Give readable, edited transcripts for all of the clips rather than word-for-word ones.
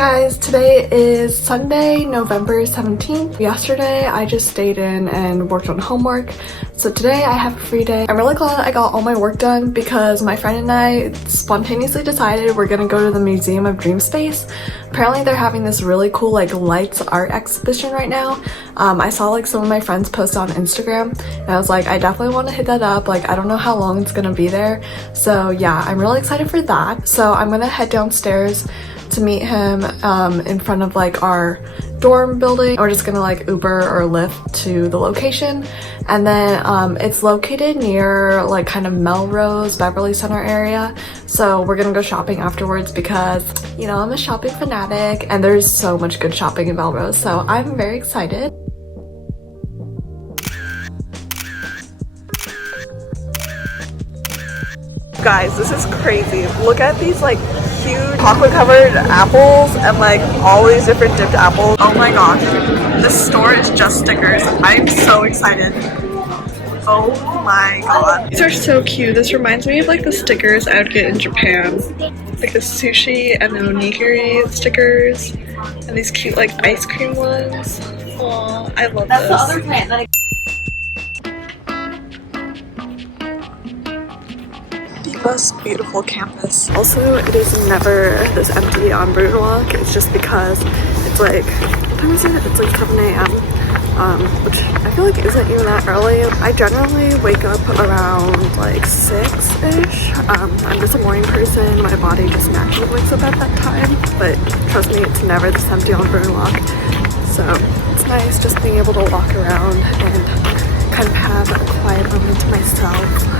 guys, today is Sunday, November 17th. Yesterday I just stayed in and worked on homework. So today I have a free day. I'm really glad I got all my work done because my friend and I spontaneously decided we're gonna go to the Museum of Dream Space. Apparently they're having this really cool like lights art exhibition right now. I saw like some of my friends post on Instagram and I was like, I definitely want to hit that up. Like I don't know how long it's gonna be there. So yeah, I'm really excited for that. So I'm gonna head downstairs to meet him in front of like our dorm building. We're just gonna like Uber or Lyft to the location, and then it's located near like kind of Melrose, Beverly Center area. So we're gonna go shopping afterwards because, you know, I'm a shopping fanatic and there's so much good shopping in Melrose. So I'm very excited. Guys, this is crazy. Look at these like huge chocolate covered apples and like all these different dipped apples. Oh my gosh, this store is just stickers. I'm so excited. Oh my god. These are so cute. This reminds me of like the stickers I would get in Japan. Like the sushi and the onigiri stickers and these cute like ice cream ones. Aw, I love this. That's the other plant that most beautiful campus. Also, it is never this empty on Boardwalk. It's just because it's like, what time is it? It's like 7 a.m. Which I feel like isn't even that early. I generally wake up around like 6-ish. I'm just a morning person. My body just naturally wakes up at that time. But trust me, it's never this empty on Boardwalk. So it's nice just being able to walk around and kind of have a quiet moment to myself.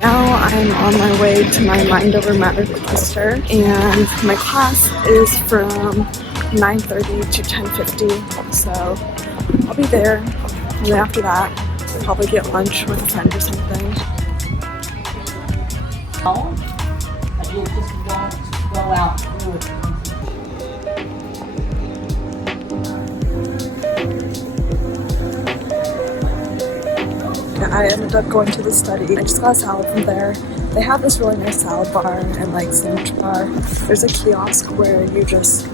Now I'm on my way to my Mind Over Matter cluster, and my class is from 9:30 to 10:50, so I'll be there. And then after that, I'll probably get lunch with a friend or something. But you just won't go out through it. I ended up going to the study. I just got a salad from there. They have this really nice salad bar and like sandwich bar. There's a kiosk where you just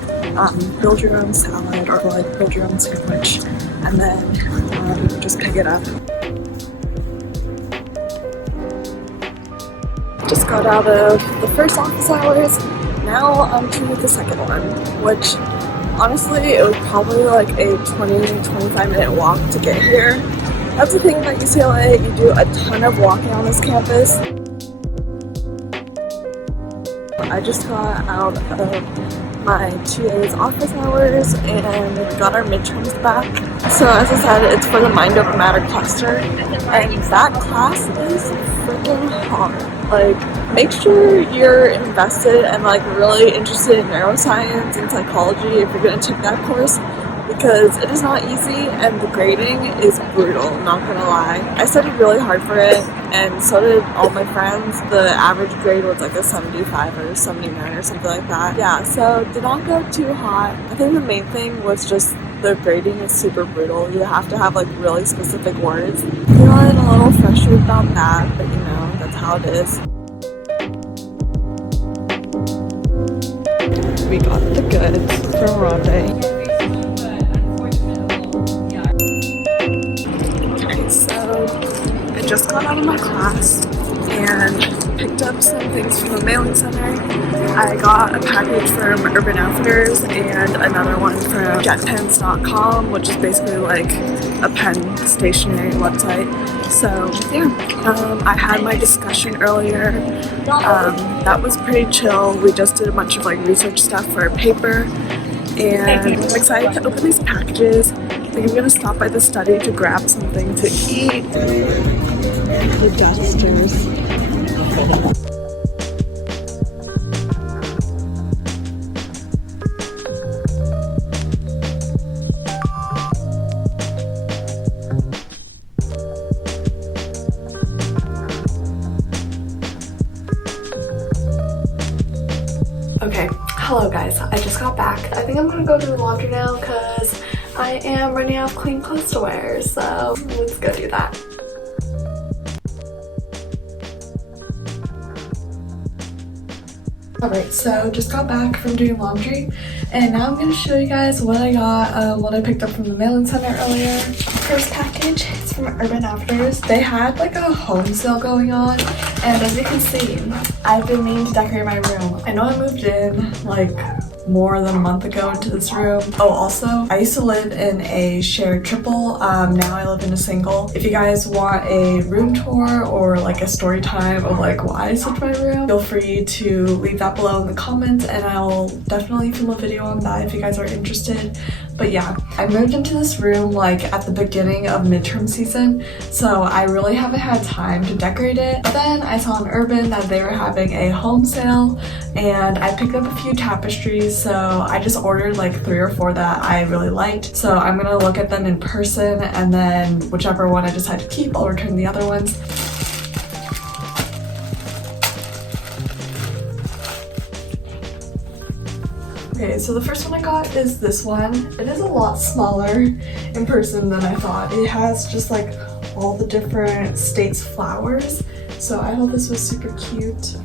build your own salad or like build your own sandwich and then just pick it up. Just got out of the first office hours. Now I'm to the second one, which honestly it was probably like a 20-25 minute walk to get here. That's the thing about UCLA, you do a ton of walking on this campus. I just got out of my 2 days office hours and got our midterms back. So as I said, it's for the Mind Over Matter cluster, and that class is freaking hard. Like, make sure you're invested and like really interested in neuroscience and psychology if you're going to take that course, because it is not easy and the grading is brutal, not gonna lie. I studied really hard for it and so did all my friends. The average grade was like a 75 or 79 or something like that. Yeah, so did not go too hot. I think the main thing was just the grading is super brutal. You have to have like really specific words. Feeling a little frustrated about that, but you know, that's how it is. We got the goods from Rondé. Just got out of my class and picked up some things from the mailing center. I got a package from Urban Outfitters and another one from jetpens.com, which is basically like a pen stationery website. So yeah, I had my discussion earlier. That was pretty chill. We just did a bunch of like research stuff for a paper, and I'm excited to open these packages. I think I'm gonna stop by the study to grab something to eat. The downstairs. Okay, hello guys, I just got back. I think I'm gonna go do the laundry now because I am running out of clean clothes to wear, so let's go do that. Alright, so just got back from doing laundry and now I'm going to show you guys what I got, what I picked up from the mailing center earlier. First package is from Urban Outfitters. They had like a home sale going on, and as you can see, I've been meaning to decorate my room. I know I moved in like more than a month ago into this room. Oh, also, I used to live in a shared triple. Now I live in a single. If you guys want a room tour or like a story time of like why I switched my room, feel free to leave that below in the comments and I'll definitely film a video on that if you guys are interested. But yeah, I moved into this room like at the beginning of midterm season, so I really haven't had time to decorate it. But then I saw on Urban that they were having a home sale and I picked up a few tapestries, so I just ordered like 3 or 4 that I really liked. So I'm gonna look at them in person and then whichever one I decide to keep, I'll return the other ones. Okay, so the first one I got is this one. It is a lot smaller in person than I thought. It has just like all the different states' flowers. So I thought this was super cute.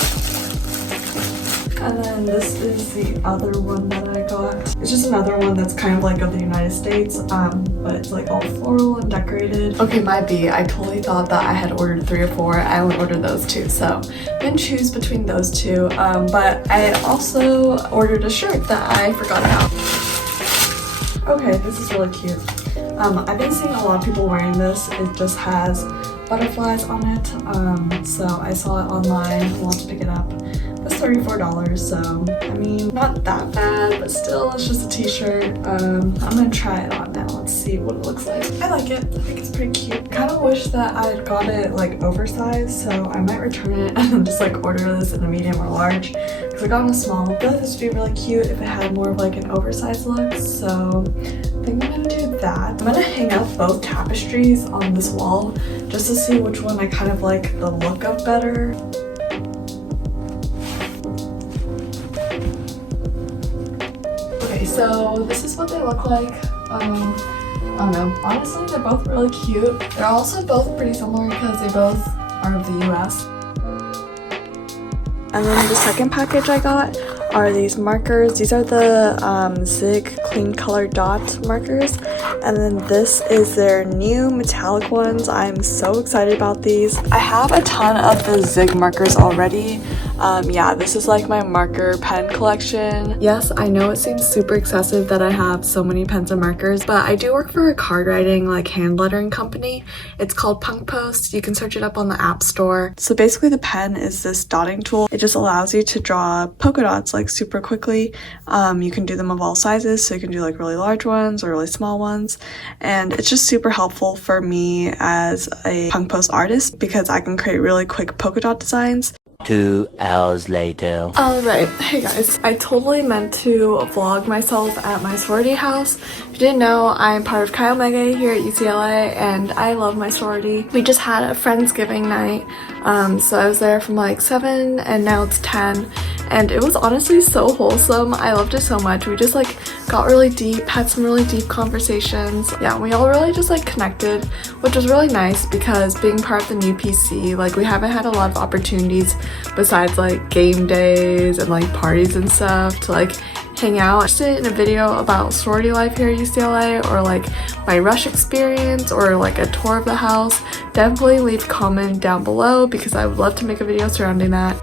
And then this is the other one that I got. It's just another one that's kind of like of the United States, but it's like all floral and decorated. Okay, my B, I totally thought that I had ordered 3 or 4. I only ordered those 2, so I'm gonna choose between those 2. But I also ordered a shirt that I forgot about. Okay, this is really cute. I've been seeing a lot of people wearing this. It just has butterflies on it. So I saw it online, I wanted to pick it up. It's $34, so I mean, not that bad, but still, it's just a t-shirt. I'm gonna try it on now. Let's see what it looks like. I like it. I think it's pretty cute. Kind of wish that I had got it like oversized, so I might return it and then just like order this in a medium or large because I got in a small. I feel like this would be really cute if it had more of like an oversized look, so I think I'm gonna do that. I'm gonna hang up both tapestries on this wall just to see which one I kind of like the look of better. So this is what they look like. I don't know. Honestly, they're both really cute. They're also both pretty similar because they both are of the US. And then the second package I got are these markers. These are the Zig Clean Color Dot markers. And then this is their new metallic ones. I'm so excited about these. I have a ton of the Zig markers already. Yeah, this is like my marker pen collection. Yes, I know it seems super excessive that I have so many pens and markers, but I do work for a card writing like hand lettering company. It's called Punk Post. You can search it up on the App Store. So basically the pen is this dotting tool. It just allows you to draw polka dots like super quickly. You can do them of all sizes, so you can do like really large ones or really small ones. And it's just super helpful for me as a Punk Post artist because I can create really quick polka dot designs. 2 hours later. Alright, hey guys, I totally meant to vlog myself at my sorority house. If you didn't know, I'm part of Chi Omega here at UCLA and I love my sorority. We just had a Friendsgiving night, so I was there from like 7 and now it's 10 and it was honestly so wholesome. I loved it so much. We just like got really deep, had some really deep conversations. Yeah, we all really just like connected, which was really nice because being part of the new PC, like we haven't had a lot of opportunities besides like game days and like parties and stuff to like hang out. Interested in a video about sorority life here at UCLA or like my rush experience or like a tour of the house, definitely leave a comment down below because I would love to make a video surrounding that.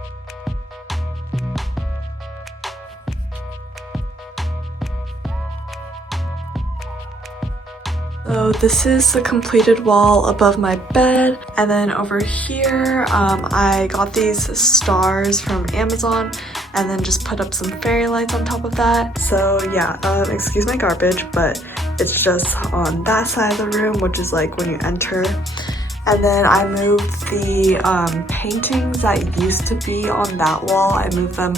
So this is the completed wall above my bed, and then over here I got these stars from Amazon and then just put up some fairy lights on top of that. So yeah, excuse my garbage, but it's just on that side of the room, which is like when you enter. And then I moved the paintings that used to be on that wall. I moved them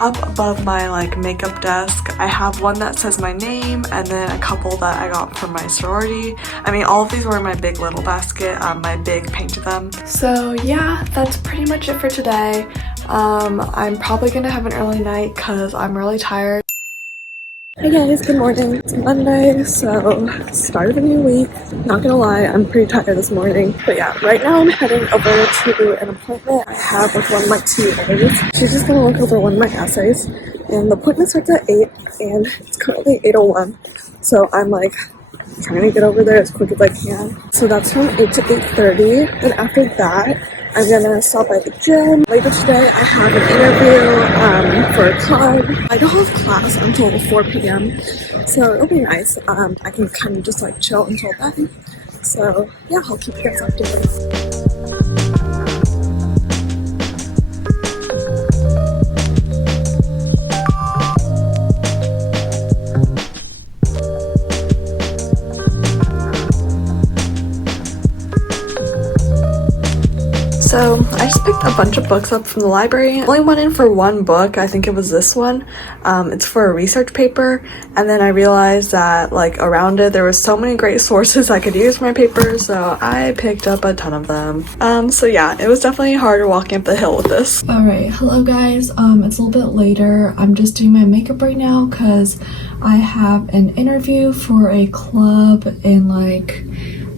up above my like makeup desk. I have one that says my name and then a couple that I got from my sorority. I mean, all of these were in my big little basket. My big painted them. So yeah, that's pretty much it for today. I'm probably gonna have an early night because I'm really tired. Hey guys, good morning. It's Monday, so start of a new week. Not gonna lie, I'm pretty tired this morning. But yeah, right now I'm heading over to an appointment I have with one of my TAs. She's just gonna look over one of my essays. And the appointment starts at 8 and it's currently 8:01. So I'm like trying to get over there as quick as I can. So that's from 8 to 8:30. And after that, I'm gonna stop by the gym. Later today, I have an interview for a club. I don't have class until 4 p.m. So it'll be nice. I can kind of just like chill until then. So yeah, I'll keep you guys updated. So I just picked a bunch of books up from the library. I only went in for one book. I think it was this one. It's for a research paper. And then I realized that like around it, there was so many great sources I could use for my paper. So I picked up a ton of them. So yeah, it was definitely harder walking up the hill with this. All right, hello guys. It's a little bit later. I'm just doing my makeup right now because I have an interview for a club in like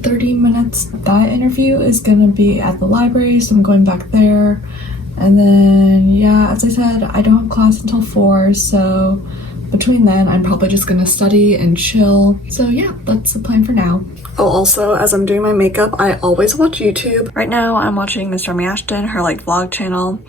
30 minutes. That interview is gonna be at the library, so I'm going back there. And then yeah, as I said, I don't have class until 4, so between then I'm probably just gonna study and chill. So yeah, that's the plan for now. Oh, also, as I'm doing my makeup, I always watch YouTube. Right now I'm watching Miss Remy Ashton, her like vlog channel.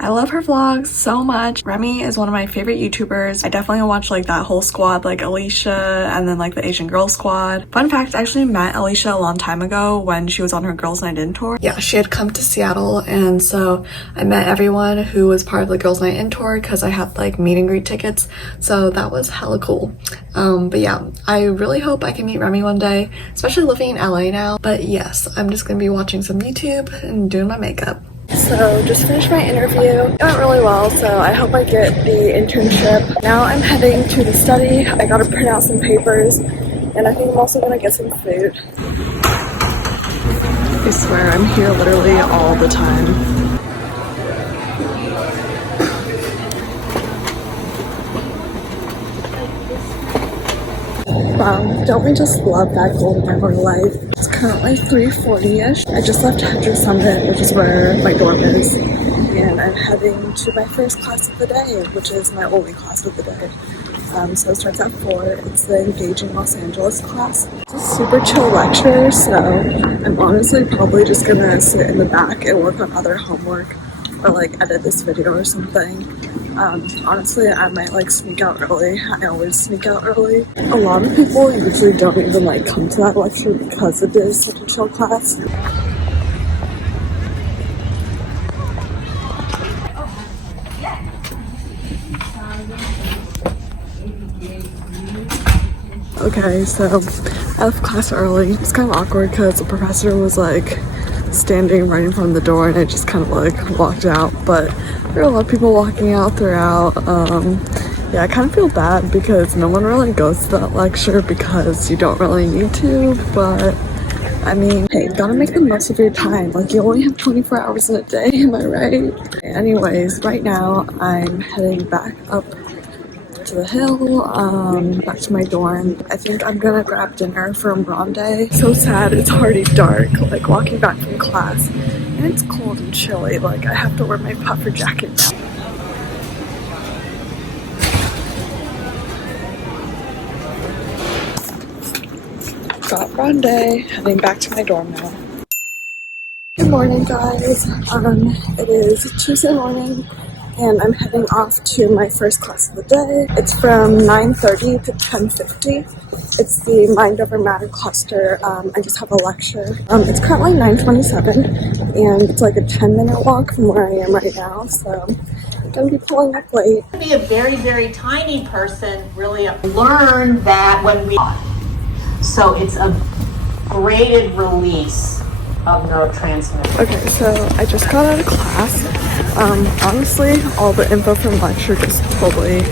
I love her vlogs so much. Remy is one of my favorite YouTubers. I definitely watch like that whole squad, like Alicia and then like the Asian Girl Squad. Fun fact, I actually met Alicia a long time ago when she was on her Girls Night In tour. Yeah, she had come to Seattle, and so I met everyone who was part of the Girls Night In tour because I had like meet and greet tickets. So that was hella cool. But yeah, I really hope I can meet Remy one day, especially living in LA now. But yes, I'm just gonna be watching some YouTube and doing my makeup. So just finished my interview. It went really well, so I hope I get the internship. Now I'm heading to the study. I gotta print out some papers, and I think I'm also gonna get some food. I swear I'm here literally all the time. Wow, don't we just love that golden hour life? It's currently 3:40-ish. I just left Hedger Summit, which is where my dorm is, and I'm heading to my first class of the day, which is my only class of the day. So it starts at 4. It's the Engaging Los Angeles class. It's a super chill lecture, so I'm honestly probably just gonna sit in the back and work on other homework or like edit this video or something. Honestly, I might like sneak out early. I always sneak out early. A lot of people usually don't even like come to that lecture because it is such a chill class. Okay, so I left class early. It's kind of awkward because the professor was like standing right in front of the door and I just kind of like walked out, but there were a lot of people walking out throughout. Yeah, I kind of feel bad because no one really goes to that lecture because you don't really need to, but I mean, hey, you gotta make the most of your time. Like, you only have 24 hours in a day, am I right? Anyways, right now I'm heading back up to the hill, back to my dorm. I think I'm gonna grab dinner from Ronde. So sad, it's already dark, like walking back from class. And it's cold and chilly, like I have to wear my puffer jacket now. Got Ronde, heading back to my dorm now. Good morning guys, it is Tuesday morning and I'm heading off to my first class of the day. It's from 9:30 to 10:50. It's the Mind Over Matter cluster. I just have a lecture. It's currently 9:27 and it's like a 10-minute walk from where I am right now, so I'm gonna be pulling up late. Be a very, very tiny person, really learn that when we, so it's a graded release of neurotransmitters. Okay, so I just got out of class. Honestly, all the info from lecture just totally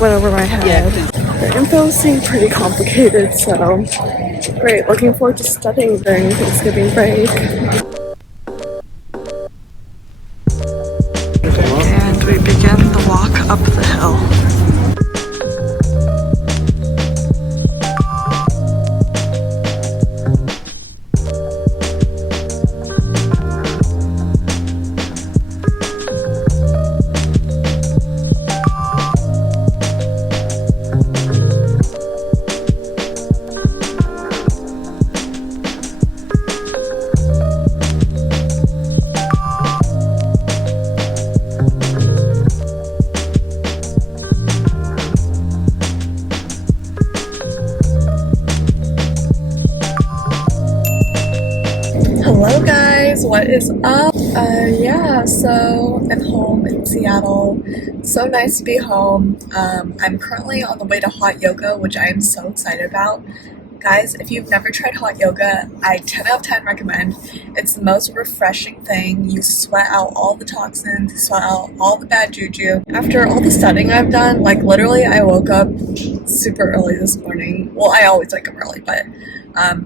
went over my head. The info seemed pretty complicated, so great. Looking forward to studying during Thanksgiving break. we begin the walk up the hill. Hello guys, what is up? Yeah, so I'm home in Seattle. So nice to be home. I'm currently on the way to hot yoga, which I am so excited about. Guys, if you've never tried hot yoga, I 10 out of 10 recommend. It's the most refreshing thing. You sweat out all the toxins, you sweat out all the bad juju. After all the studying I've done, like literally I woke up super early this morning. Well, I always wake up early, but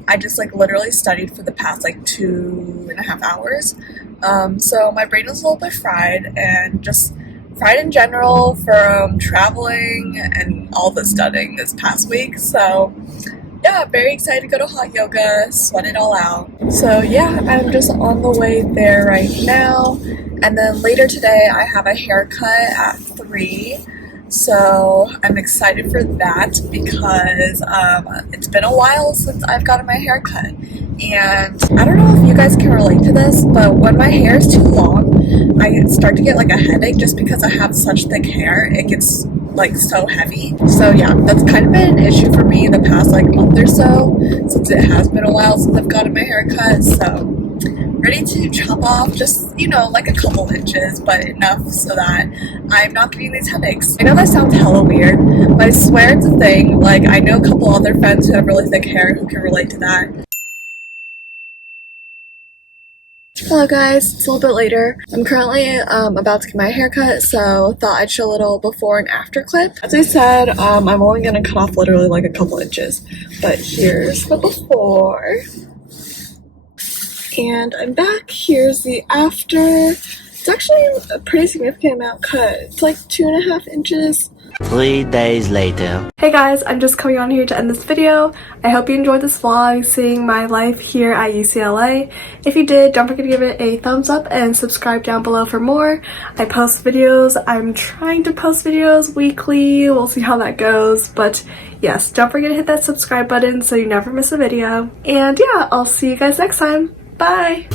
I just like literally studied for the past like 2.5 hours. So my brain was a little bit fried, and just fried in general from traveling and all the studying this past week. So yeah, very excited to go to hot yoga, sweat it all out. So yeah, I'm just on the way there right now. And then later today I have a haircut at 3. So I'm excited for that because it's been a while since I've gotten my hair cut. And I don't know if you guys can relate to this, but when my hair is too long, I start to get like a headache just because I have such thick hair. It gets like so heavy. So yeah, that's kind of been an issue for me the past like month or so, since it has been a while since I've gotten my hair cut. So ready to chop off just, you know, like a couple inches, but enough so that I'm not getting these headaches. I know that sounds hella weird, but I swear it's a thing. Like, I know a couple other friends who have really thick hair who can relate to that. Hello guys, it's a little bit later. I'm currently about to get my hair cut, so thought I'd show a little before and after clip. As I said, I'm only going to cut off literally like a couple inches, but here's the before. And I'm back. Here's the after. It's actually a pretty significant amount cut. It's like 2.5 inches. 3 days later. Hey guys, I'm just coming on here to end this video. I hope you enjoyed this vlog, seeing my life here at UCLA. If you did, don't forget to give it a thumbs up and subscribe down below for more. I post videos. I'm trying to post videos weekly. We'll see how that goes. But yes, don't forget to hit that subscribe button so you never miss a video. And yeah, I'll see you guys next time. Bye!